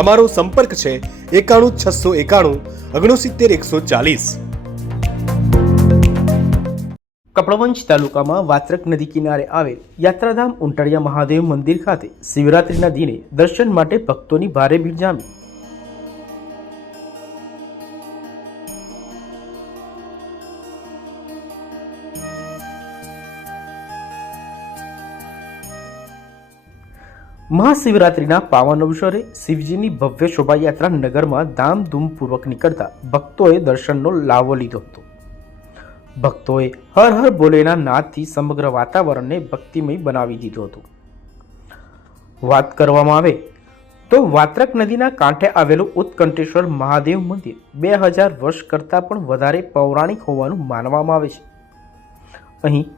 અમારો સંપર્ક છે એકાણું છસો એકાણું, ઓગણસિત્તેર એકસો ચાલીસ. કપડવંજ તાલુકામાં વાત્રક નદી કિનારે આવેલ યાત્રાધામ ઉંટાળિયા મહાદેવ મંદિર ખાતે શિવરાત્રિના દિને દર્શન માટે ભક્તોની ભારે ભીડ જામી. મહાશિવરાત્રિના પાવન અવસરે શિવજીની ભવ્ય શોભાયાત્રા નગરમાં ધામધૂમપૂર્વક નીકળતા ભક્તોએ દર્શનનો લાવો લીધો હતો. ભક્તોએ હર હર ભોલેના નાદથી સમગ્ર વાતાવરણને ભક્તિમય બનાવી દીધું હતું. વાત કરવામાં આવે તો વાત્રક નદીના કાંઠે આવેલું ઉત્કંઠેશ્વર મહાદેવ મંદિર બે હજાર વર્ષ કરતાં પણ વધારે પૌરાણિક હોવાનું માનવામાં આવે છે. અહીં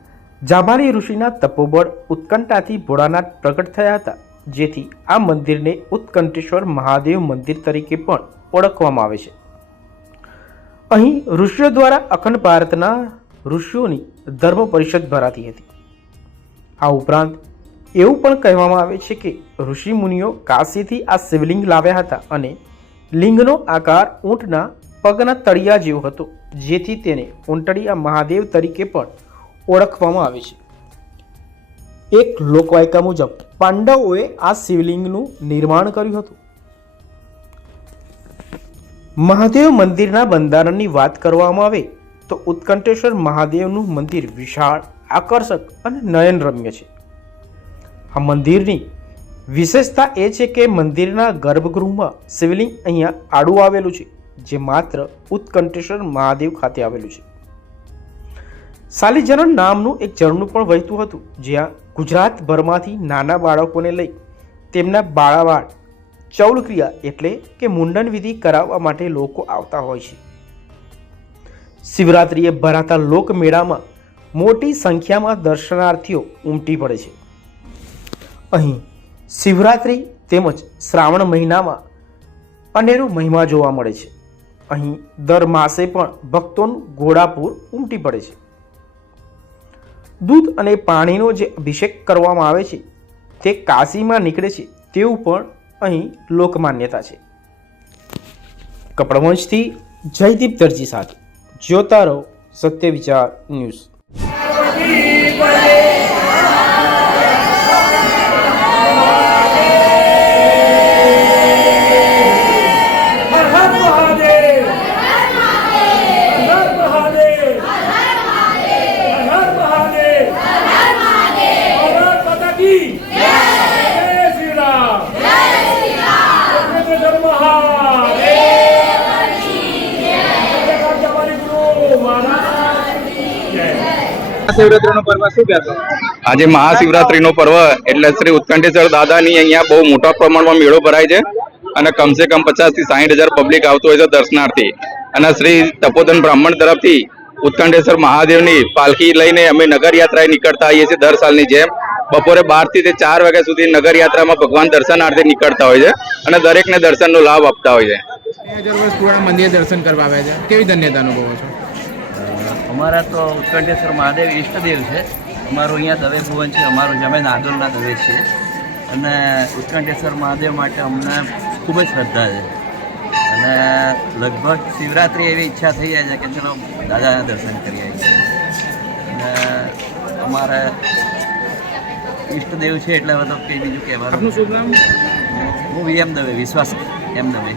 જાભારી ઋષિના તપોબળ ઉત્કંઠાથી ભોળાનાથ પ્રગટ થયા હતા. જેથી આ મંદિરને ઉત્કંઠેશ્વર મહાદેવ મંદિર તરીકે પણ ઓળખવામાં આવે છે. અહીં ઋષિઓ દ્વારા અખંડ ભારતના ઋષિઓની ધર્મ પરિષદ ભરાતી હતી. આ ઉપરાંત એવું પણ કહેવામાં આવે છે કે ઋષિ મુનિઓ કાશીથી આ શિવલિંગ લાવ્યા હતા અને લિંગનો આકાર ઊંટના પગના તળિયા જેવો હતો, જેથી તેને ઊંટડિયા મહાદેવ તરીકે પણ ઓળખવામાં આવે છે. એક લોકવાયકા મુજબ પાંડવોએ આ શિવલિંગનું નિર્માણ કર્યું હતું. મહાદેવ મંદિરના બંધારણની વાત કરવામાં આવે તો ઉત્કંઠેશ્વર મહાદેવનું મંદિર વિશાળ, આકર્ષક અને નયનરમ્ય છે. આ મંદિરની વિશેષતા એ છે કે મંદિરના ગર્ભગૃહમાં શિવલિંગ અહીંયા આડું આવેલું છે, જે માત્ર ઉત્કંઠેશ્વર મહાદેવ ખાતે આવેલું છે. સાલીજરણ નામનું એક ઝરણું પણ વહેતું હતું, જ્યાં ગુજરાતભરમાંથી નાના બાળકોને લઈ તેમના બાળાવાળ, ચૌલક્રિયા એટલે કે મુંડન વિધિ કરાવવા માટે લોકો આવતા હોય છે. શિવરાત્રિએ ભરાતા લોકમેળામાં મોટી સંખ્યામાં દર્શનાર્થીઓ ઉમટી પડે છે. અહીં શિવરાત્રિ તેમજ શ્રાવણ મહિનામાં અનેરો મહિમા જોવા મળે છે. અહીં દર માસે પણ ભક્તોનું ઘોડાપૂર ઉમટી પડે છે. દૂધ અને પાણીનો જે અભિષેક કરવામાં આવે છે, તે કાશીમાં નીકળે છે તેવું પણ અહીં લોકમાન્યતા છે. કપડવંશથી જયદીપ દરજી સાથે જોતા રહો સત્ય વિચાર ન્યૂઝ. આજે મહાશિવરાત્રીનો પર્વ એટલે શ્રી ઉત્કંઠેશ્વર દાદાની અહીંયા બહુ મોટા પ્રમાણમાં મેળો ભરાય છે અને કમસે કમ પચાસથી સાહીઠ હજાર પબ્લિક આવતું હોય છે દર્શનાર્થી. અને શ્રી તપોધન બ્રાહ્મણ તરફથી ઉત્કંઠેશ્વર મહાદેવની પાલખી લઈને અમે નગર યાત્રાએ નીકળતા આવીએ છીએ દર સાલની જેમ. બપોરે બારથી તે ચાર વાગ્યા સુધી નગર યાત્રામાં ભગવાન દર્શનાર્થે નીકળતા હોય છે અને દરેકને દર્શનનો લાભ આપતા હોય છે. બે હજાર વર્ષ પુરાણા મંદિર દર્શન કરવા આવ્યા છે. કેવી ધન્યતા અનુભવો છો? અમારા તો ઉત્કંઠેશ્વર મહાદેવ ઈષ્ટદેવ છે. અમારું અહીંયા દવે ભુવન છે અમારું જમીન નાદોલના દવે છે. અને ઉત્કંઠેશ્વર મહાદેવ માટે અમને ખૂબ જ શ્રદ્ધા છે. અને લગભગ શિવરાત્રિ એવી ઈચ્છા થઈ જાય છે કે ચલો દાદાના દર્શન કરી આવીએ અને અમારે ઈષ્ટદેવ છે એટલે બધો કંઈ બીજું કહેવાનું હું વી એમ દવે વિશ્વાસ એમ દવે.